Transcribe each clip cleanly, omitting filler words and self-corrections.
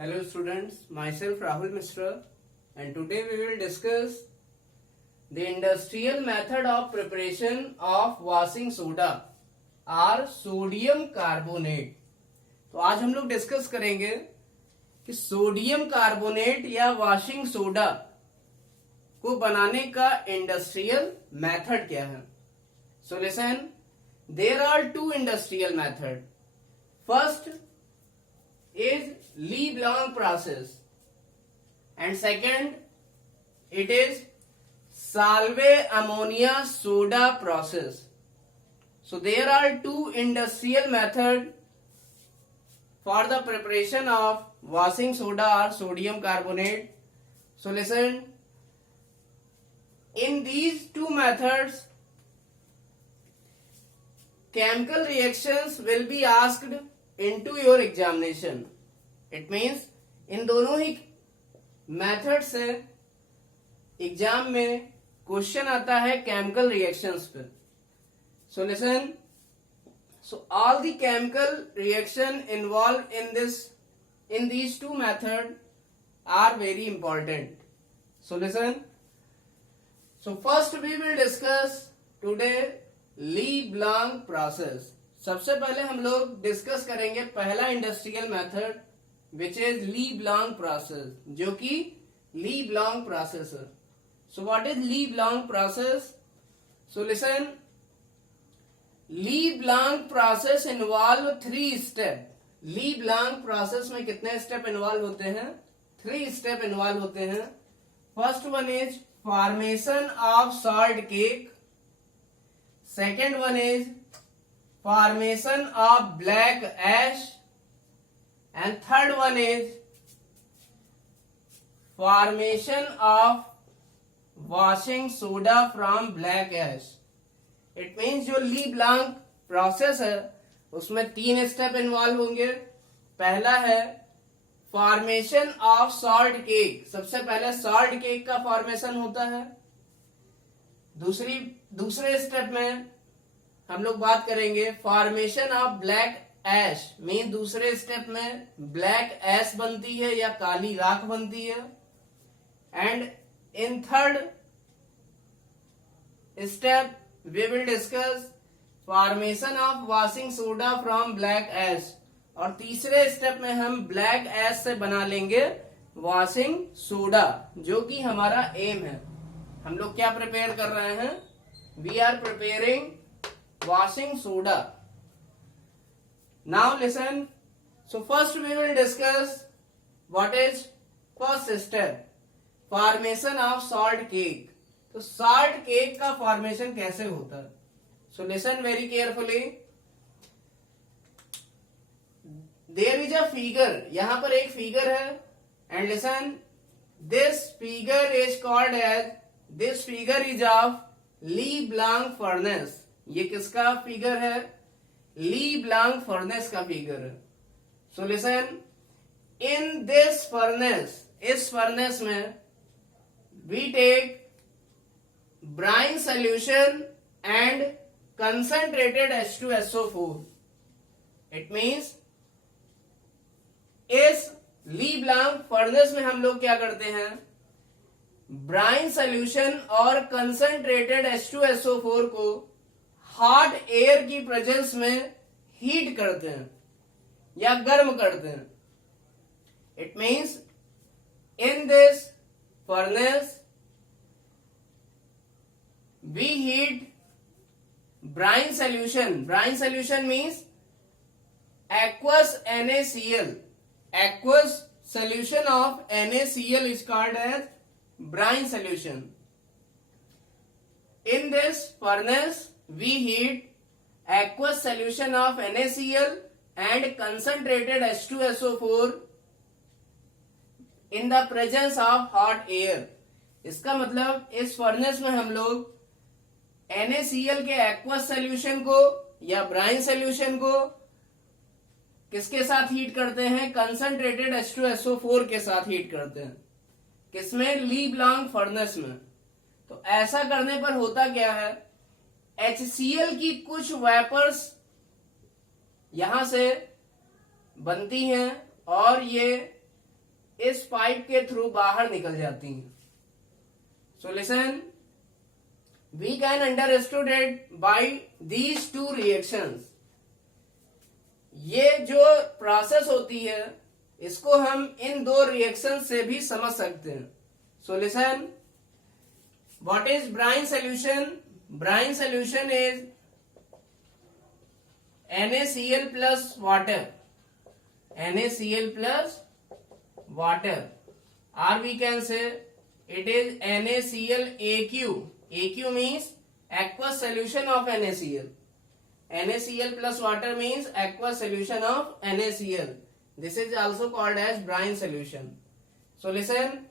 Hello students, myself Rahul Mishra and today we will discuss the industrial method of preparation of washing soda or sodium carbonate। तो आज हम लोग discuss करेंगे कि sodium carbonate या washing soda को बनाने का इंडस्ट्रियल मेथड क्या है। So listen, there are two industrial method. First is Leblanc process and second it is Solvay ammonia soda process. So there are two industrial method for the preparation of washing soda or sodium carbonate. So listen, in these two methods chemical reactions will be asked into your examination. It means इन दोनों ही method से exam में question आता है chemical reactions पे। So listen, so all the chemical reaction involve in these two method are very important. So listen, so first we will discuss today Leblanc process. सबसे पहले हम लोग डिस्कस करेंगे पहला industrial method which is Leblanc process, जो कि Leblanc process है। So what is Leblanc process? So listen, Leblanc process involve 3 step. ली-ब्लांक process में कितने स्टेप इन्वॉल्व होते हैं? 3 स्टेप इन्वॉल्व होते हैं। First one is formation of salt cake, second one is formation of black ash and third one is formation of washing soda from black ash। It means जो ली-ब्लांक process है उसमें 3 step involve होंगे। पहला है formation of salt cake. सबसे पहले salt cake का formation होता है। दूसरे स्टेप में हम लोग बात करेंगे formation of black ash. Mean दूसरे स्टेप में ब्लैक ऐश बनती है या काली राख बनती है। And in third step we will discuss formation of washing soda from black ash. और तीसरे स्टेप में हम ब्लैक ऐश से बना लेंगे वॉशिंग सोडा, जो कि हमारा एम है। हम लोग क्या प्रिपेयर कर रहे हैं? We are preparing washing soda. Now listen, so first we will discuss what is first step, formation of salt cake। तो salt cake का formation कैसे होता है? So listen very carefully, there is a figure, यहाँ पर एक figure है and listen, this figure is called as, this figure is of Leblanc furnace. ये किसका फिगर है? ली-ब्लांक फर्नेस का फिगर है। So listen, in this furnace, इस फर्नेस में we take brine solution and concentrated H2SO4। It means इस Leblanc furnace में हम लोग क्या करते हैं? ब्राइन सोल्यूशन और कंसंट्रेटेड H2SO4 को हॉट एयर की प्रेजेंस में हीट करते हैं या गर्म करते हैं। It means in this furnace we heat brine solution. Brine solution means aqueous NaCl। aqueous solution of NaCl is called as brine solution। in this furnace we heat aqueous solution of NaCl and concentrated H2SO4 in the presence of hot air। इसका मतलब इस furnace में हम लोग NaCl के aqueous solution को या brine solution को किसके साथ हीट करते हैं? कंसंट्रेटेड H2SO4 के साथ हीट करते हैं। किसमें? ली-ब्लांक फर्नेस में। तो ऐसा करने पर होता क्या है? HCl की कुछ वेपर्स यहां से बनती हैं और ये इस पाइप के थ्रू बाहर निकल जाती हैं। So listen, we can understood it by these two reactions. ये जो प्रोसेस होती है इसको हम इन दो रिएक्शन से भी समझ सकते हैं। So listen, what is Bryan solution? Brine solution is NaCl plus water, NaCl plus water, or we can say it is NaCl aqu. Aqu means aqueous solution of NaCl. NaCl plus water means aqueous solution of NaCl. This is also called as brine solution. So listen,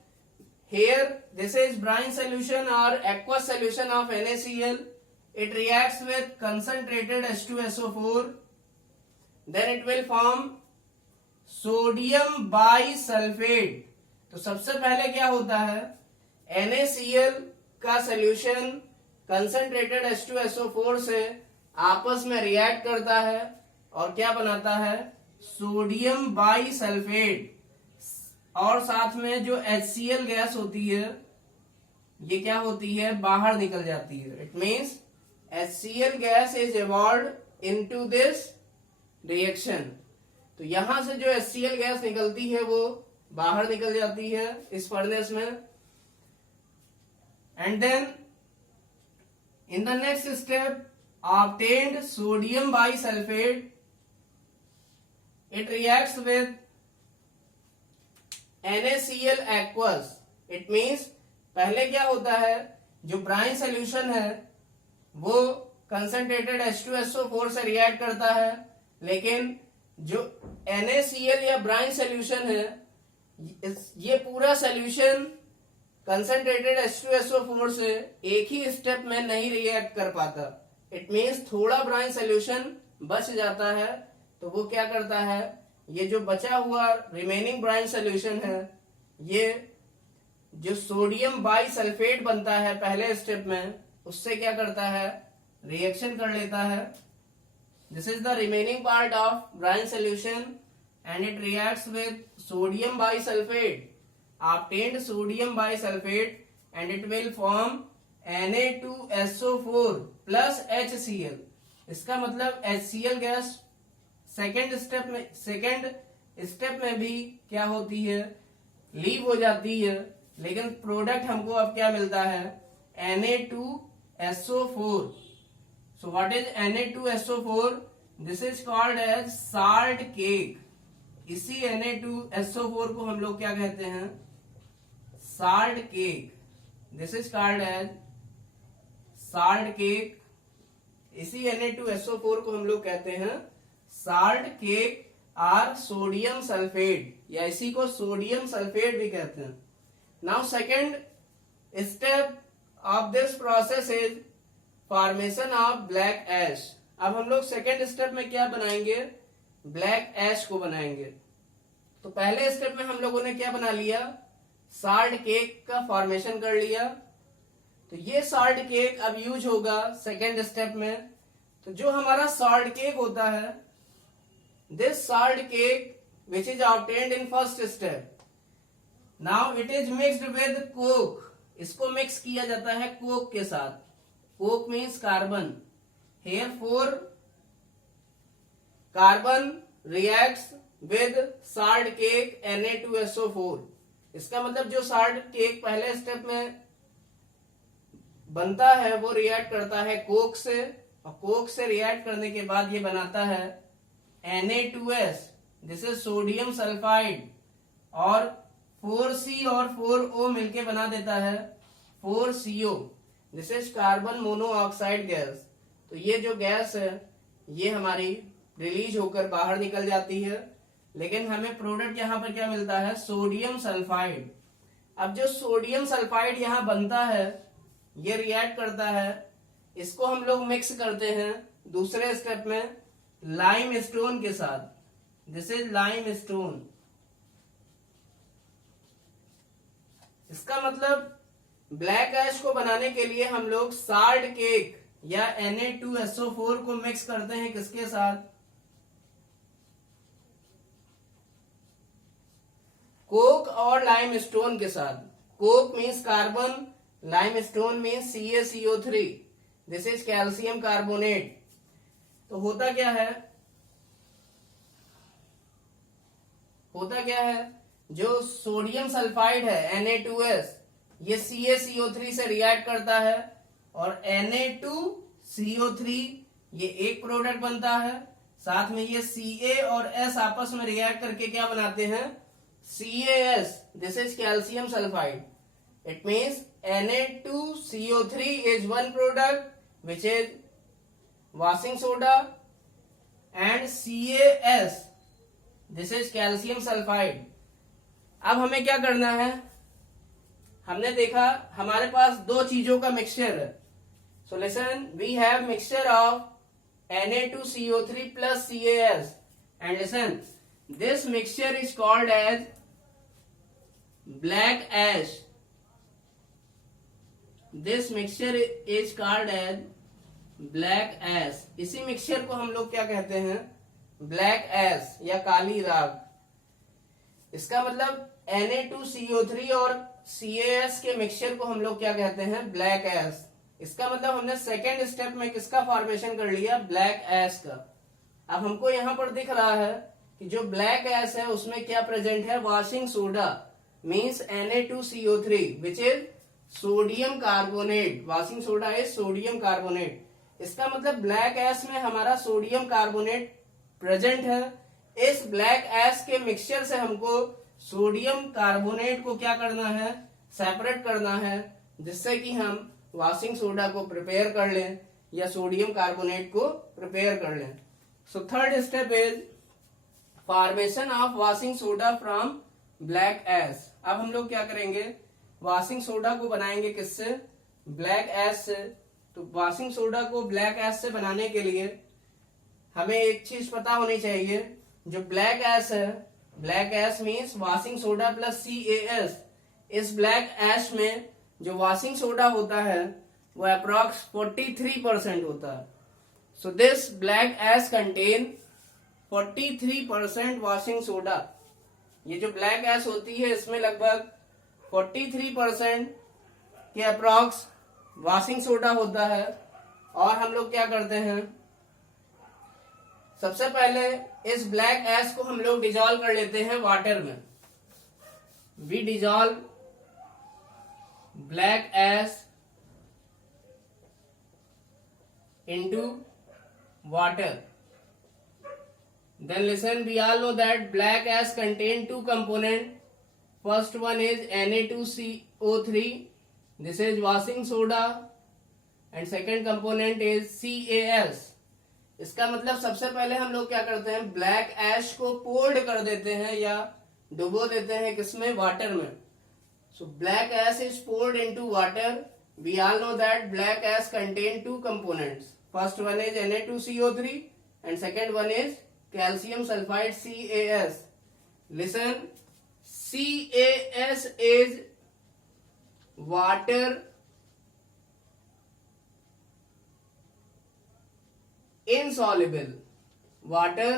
here this is brine solution or aqueous solution of NaCl. It reacts with concentrated H2SO4, then it will form sodium bisulfate. तो सबसे पहले क्या होता है, NaCl का solution concentrated H2SO4 से आपस में रिएक्ट करता है और क्या बनाता है, सोडियम बाइसल्फेट, और साथ में जो HCl गैस होती है ये क्या होती है, बाहर निकल जाती है। It means HCl gas is evolved into this reaction. तो यहां से जो HCl गैस निकलती है वो बाहर निकल जाती है इस फर्नेस में। And then in the next step obtained sodium bisulfate, it reacts with NaCl aqueous. It means पहले क्या होता है, जो ब्राइन सोल्यूशन है वो कंसंट्रेटेड H2SO4 से रिएक्ट करता है, लेकिन जो NaCl या ब्राइन सोल्यूशन है ये पूरा सोल्यूशन कंसंट्रेटेड H2SO4 से एक ही स्टेप में नहीं रिएक्ट कर पाता। इट मीन्स थोड़ा ब्राइन सोल्यूशन बच जाता है, तो वो क्या करता है, ये जो बचा हुआ रिमेनिंग ब्राइन सोल्यूशन है ये जो सोडियम बाइसल्फेट बनता है पहले स्टेप में, उससे क्या करता है, रिएक्शन कर लेता है। This is the remaining part of Bryan solution and it reacts with sodium bisulphate, obtained sodium bisulfate, and it will form Na2SO4 plus HCl. इसका मतलब HCl गैस सेकेंड स्टेप में भी क्या होती है, लीव हो जाती है, लेकिन प्रोडक्ट हमको अब क्या मिलता है, Na2SO4. So what is Na2SO4? This is called as salt cake. इसी Na2SO4 को हम लोग क्या कहते हैं, salt cake. This is called as salt cake. इसी Na2SO4 को हम लोग कहते हैं salt cake और सोडियम सल्फेट, या इसी को सोडियम सल्फेट भी कहते हैं। Now second step of this process is formation of black ash. अब हम लोग सेकेंड स्टेप में क्या बनाएंगे, ब्लैक ऐश को बनाएंगे। तो पहले स्टेप में हम लोगों ने क्या बना लिया, साल्ट केक का फॉर्मेशन कर लिया। तो ये साल्ट केक अब यूज होगा सेकेंड स्टेप में। तो जो हमारा साल्ट केक होता है, this salt cake which is obtained in first step, now it is mixed with coke. इसको मिक्स किया जाता है कोक के साथ। Coke means carbon. Here 4 carbon reacts with salt cake Na2SO4। इसका मतलब जो साल्ट केक पहले स्टेप में बनता है वो रिएक्ट करता है कोक से, और कोक से रिएक्ट करने के बाद ये बनाता है Na2S, this is sodium sulphide, और 4C और 4O मिलके बना देता है 4CO, this is carbon monoxide gas. तो ये जो गैस है ये हमारी रिलीज होकर बाहर निकल जाती है, लेकिन हमें प्रोडक्ट यहाँ पर क्या मिलता है, सोडियम सल्फाइड। अब जो सोडियम सल्फाइड यहाँ बनता है ये रिएक्ट करता है, इसको हम लोग मिक्स करते हैं दूसरे स्टेप में लाइम स्टोन के साथ। This is lime stone. इसका मतलब ब्लैक ऐश को बनाने के लिए हम लोग साल्ट केक या Na2SO4 को मिक्स करते हैं किसके साथ, कोक और लाइमस्टोन के साथ। Coke means carbon, limestone means CaCO3, this is calcium carbonate. तो होता क्या है, जो सोडियम सल्फाइड है Na2S, ये CaCO3 से रिएक्ट करता है और Na2CO3 ये एक प्रोडक्ट बनता है, साथ में ये Ca और S आपस में रिएक्ट करके क्या बनाते हैं, CaS, this is calcium sulphide. It means Na2CO3 is one product which is washing soda and CaS, this is calcium sulphide. अब हमें क्या करना है, हमने देखा हमारे पास दो चीजों का मिक्सचर है। So listen, we have mixture of Na2CO3 plus CaS, and listen, this mixture is called as black ash. This mixture is called as black ash. इसी मिक्सचर को हम लोग क्या कहते हैं, ब्लैक एश या काली राख। इसका मतलब Na2CO3 और CaS के मिक्सचर को हम लोग क्या कहते हैं, ब्लैक एश। इसका मतलब हमने सेकेंड स्टेप में किसका फॉर्मेशन कर लिया, ब्लैक एश का। अब हमको यहां पर दिख रहा है कि जो ब्लैक एश है उसमें क्या प्रेजेंट है, washing soda means Na2CO3 which is sodium carbonate. Washing soda is sodium carbonate. इसका मतलब ब्लैक एश में हमारा सोडियम कार्बोनेट प्रेजेंट है। इस ब्लैक एश के मिक्सचर से हमको सोडियम कार्बोनेट को क्या करना है, सेपरेट करना है, जिससे कि हम वॉशिंग सोडा को प्रिपेयर कर लें या सोडियम कार्बोनेट को प्रिपेयर कर लें। So third step is formation of washing soda from black ash. अब हम लोग क्या करेंगे, वॉशिंग सोडा को बनाएंगे किससे, ब्लैक एश से। तो वॉशिंग सोडा को ब्लैक एश से बनाने के लिए हमें एक चीज पता होनी चाहिए, जो ब्लैक एश है, black ash means washing soda plus CaS। इस ब्लैक एश में जो वॉशिंग सोडा होता है वो अप्रॉक्स 43% होता है। So this black ash contain 43% washing soda. ये जो ब्लैक एश होती है इसमें लगभग 43% के अप्रॉक्स वॉशिंग सोडा होता है। और हम लोग क्या करते हैं, सबसे पहले इस ब्लैक एश को हम लोग डिजॉल्व कर लेते हैं वाटर में। We dissolve black ash into water. Then listen, we all know that black ash contain two components. First one is Na2CO3, this is washing soda, and second component is CaS. इसका मतलब सबसे पहले हम लोग क्या करते हैं, ब्लैक एश को पोर्ड कर देते हैं या डुबो देते हैं किसमें, वाटर में। So black ash is poured into water. We all know that black ash contain two components. First one is Na2CO3 and second one is calcium sulfide CaS. Listen, CaS is water insoluble. Water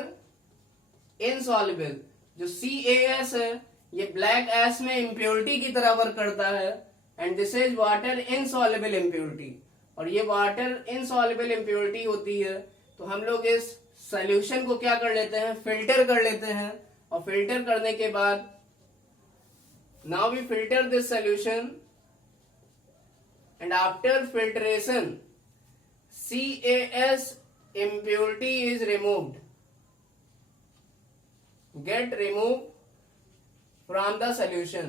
insoluble. जो CaS है ये black ash में impurity की तरह work करता है, and this is water insoluble impurity. और ये वाटर इनसॉल्युबल इम्प्योरिटी होती है, तो हम लोग इस सोल्यूशन को क्या कर लेते हैं, फिल्टर कर लेते हैं। और फिल्टर करने के बाद now we filter this solution, and after filtration CaS impurity is removed, get removed from the solution.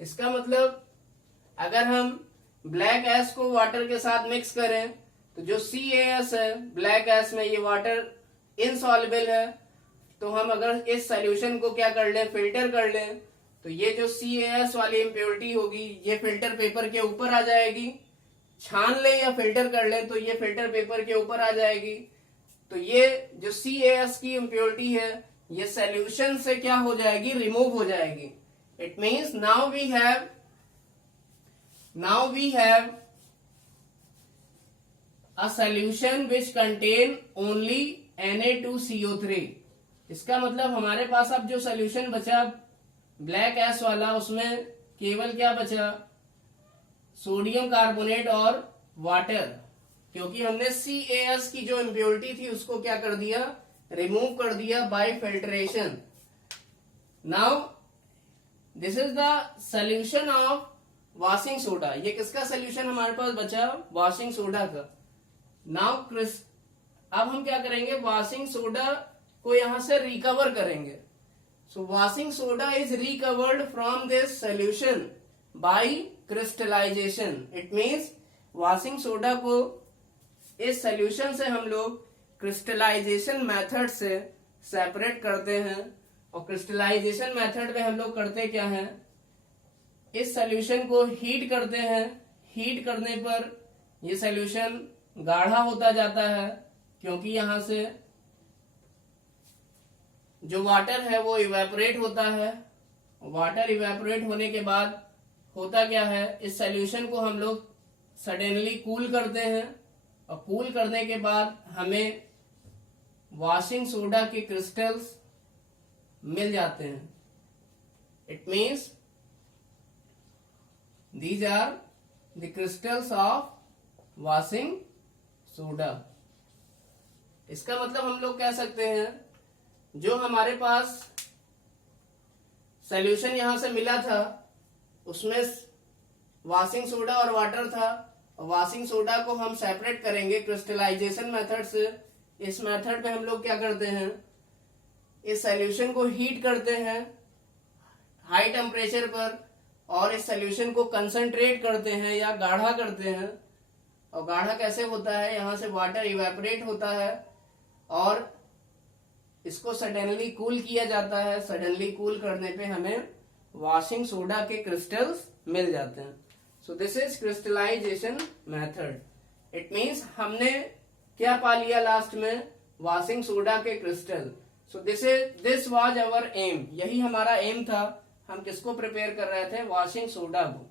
इसका मतलब अगर हम ब्लैक एश को वाटर के साथ मिक्स करें तो जो CaS है ब्लैक एश में, ये वाटर इनसॉल्युबल है, तो हम अगर इस सोल्यूशन को क्या कर लें, फिल्टर कर लें, तो ये जो CaS वाली इम्प्योरिटी होगी ये फिल्टर पेपर के ऊपर आ जाएगी। छान ले या फिल्टर कर ले तो ये फिल्टर पेपर के ऊपर आ जाएगी। तो ये जो CaS की इम्प्योरिटी है ये सोल्यूशन से क्या हो जाएगी, रिमूव हो जाएगी। It means now we have a solution which contain only Na2CO3. इसका मतलब हमारे पास अब जो सोल्यूशन बचा ब्लैक एस वाला, उसमें केवल क्या बचा, सोडियम कार्बोनेट और वाटर, क्योंकि हमने CaS की जो इम्प्योरिटी थी उसको क्या कर दिया, रिमूव कर दिया bye filtration. Now this is the solution of washing soda. ये किसका सोल्यूशन हमारे पास बचा, वॉशिंग सोडा का। नाउ अब हम क्या करेंगे, वॉशिंग सोडा को यहां से रिकवर करेंगे। So washing soda is recovered from this solution by crystallization. It means washing soda को इस सोल्यूशन से हम लोग क्रिस्टलाइजेशन मेथड से सेपरेट करते हैं। और क्रिस्टलाइजेशन मेथड में हम लोग करते क्या हैं, इस सोल्यूशन को हीट करते हैं। हीट करने पर ये सोल्यूशन गाढ़ा होता जाता है, क्योंकि यहां से जो वाटर है वो इवेपोरेट होता है। वाटर इवेपोरेट होने के बाद होता क्या है, इस सोल्यूशन को हम लोग सडनली कूल करते हैं। और कूल करने के बाद हमें वॉशिंग सोडा के क्रिस्टल्स मिल जाते हैं। It means these are the crystals of washing soda. इसका मतलब हम लोग कह सकते हैं, जो हमारे पास सोल्यूशन यहां से मिला था उसमें वॉशिंग सोडा और वाटर था। वॉशिंग सोडा को हम सेपरेट करेंगे क्रिस्टलाइजेशन मेथड से। इस मेथड में हम लोग क्या करते हैं, इस सोल्यूशन को हीट करते हैं हाई टेम्परेचर पर, और इस सोल्यूशन को कंसंट्रेट करते हैं या गाढ़ा करते हैं। और गाढ़ा कैसे होता है, यहां से वाटर इवेपोरेट होता है और इसको सडनली कूल किया जाता है। सडनली कूल करने पे हमें वॉशिंग सोडा के क्रिस्टल्स मिल जाते हैं। So this is crystallization method. It means हमने क्या पा लिया लास्ट में, वॉशिंग सोडा के crystal. So this was our aim, यही हमारा एम था। हम किसको प्रिपेयर कर रहे थे, वॉशिंग सोडा को।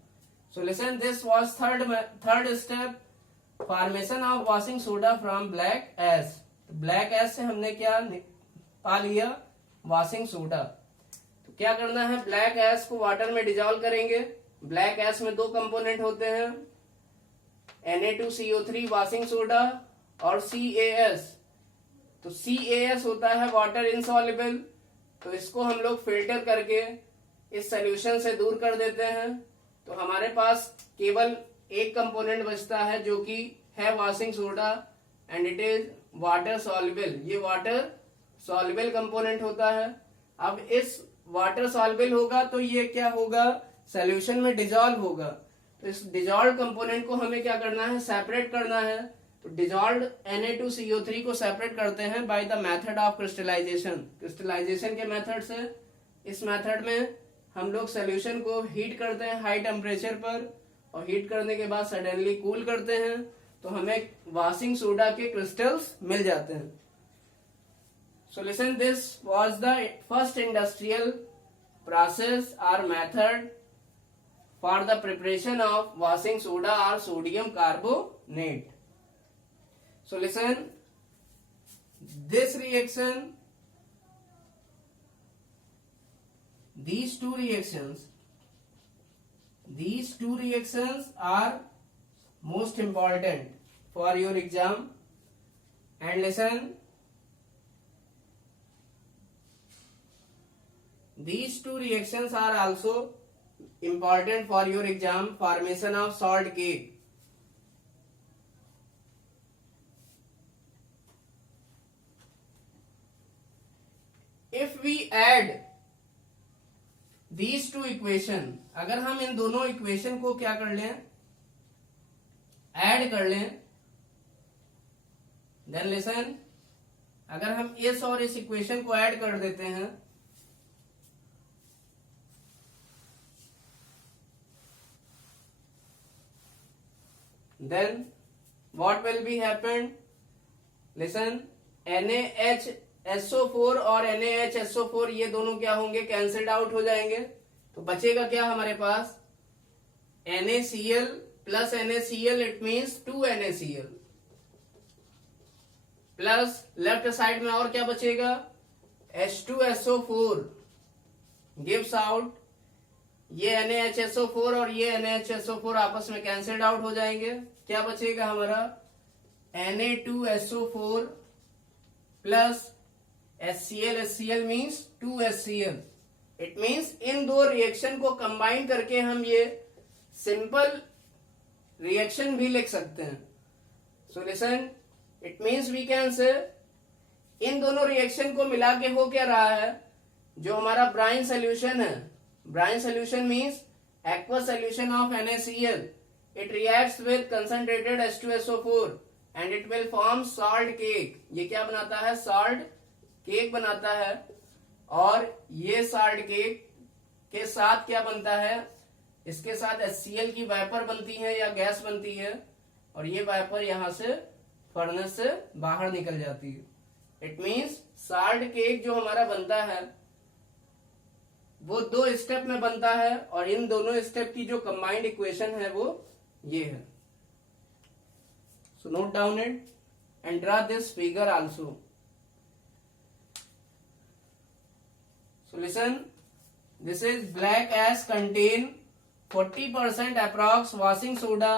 So listen, this was third step, formation of washing soda from black S. Black S से हमने क्या पा लिया, वॉशिंग सोडा। तो क्या करना है, ब्लैक एस को वाटर में डिजोल्व करेंगे। ब्लैक एस में दो कंपोनेंट होते हैं, Na2CO3 वॉशिंग सोडा और CaS। तो CaS होता है वाटर इनसॉल्युबल। तो इसको हम लोग फिल्टर करके इस सोल्यूशन से दूर कर देते हैं। तो हमारे पास केवल एक कंपोनेंट बचता है जो कि है washing soda, and it is water soluble. ये वाटर सॉल्युबल कंपोनेंट होता है। अब इस वाटर सॉल्युबल होगा तो ये क्या होगा, सॉल्यूशन में डिजॉल्व होगा। तो इस डिजॉल्व कंपोनेंट को हमें क्या करना है, सेपरेट करना है। तो डिजॉल्व Na2CO3 को सेपरेट करते हैं by the method of crystallization. Crystallization के मेथड से, इस मेथड में हम लोग सोल्यूशन को हीट करते हैं हाई टेम्परेचर पर, और हीट करने के बाद सडनली कूल करते हैं तो हमें वॉशिंग सोडा के क्रिस्टल्स मिल जाते हैं। So listen, this was the first industrial process or method for the preparation of washing soda or sodium carbonate. So listen, this reaction, these two reactions are most important for your exam. And listen, these two reactions are also important for your exam, formation of salt cake. If we add these two equation, अगर हम इन दोनों equation को क्या कर लें, add कर लें, then listen, अगर हम इस और इस इक्वेशन को ऐड कर देते हैं then what will be happened, listen, NaHSO4 और NaHSO4 ये दोनों क्या होंगे, कैंसल्ड आउट हो जाएंगे। तो बचेगा क्या हमारे पास, NaCl plus NaCl, it means 2NaCl plus left side में और क्या बचेगा, H2SO4 gives out, ये NaHSO4 और ये NaHSO4 आपस में कैंसिल्ड आउट हो जाएंगे। क्या बचेगा हमारा Na2SO4 plus HCl, HCl means 2HCl। It means इन दो रिएक्शन को कंबाइन करके हम ये सिंपल रिएक्शन भी लिख सकते हैं। So listen, it means we can say इन दोनों रिएक्शन को मिला के हो क्या रहा है, जो हमारा ब्राइन सोल्यूशन है, Bryan solution means aqueous solution of NaCl, it reacts with concentrated H2SO4 and it will form salt cake। ये क्या बनाता है, salt cake बनाता है। और ये salt cake के साथ क्या बनता है, इसके साथ HCl की वाइपर बनती है या गैस बनती है, और ये वाइपर यहां से फर्नेस से बाहर निकल जाती है। इट मीन्स साल्ट केक जो हमारा बनता है वो दो स्टेप में बनता है, और इन दोनों स्टेप की जो कंबाइंड इक्वेशन है वो ये है। So note down it and draw this figure also. So listen, this is black ash contain 40% approx washing soda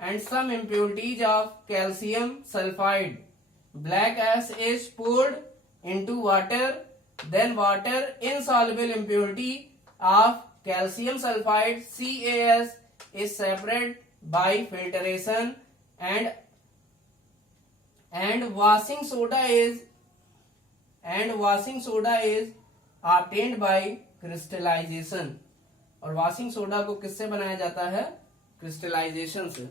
and some impurities of calcium sulfide. Black ash is poured into water, then water insoluble impurity of calcium sulfide CaS is separated by filtration and washing soda is obtained by crystallization. और washing soda को किससे बनाया जाता है, crystallisation से।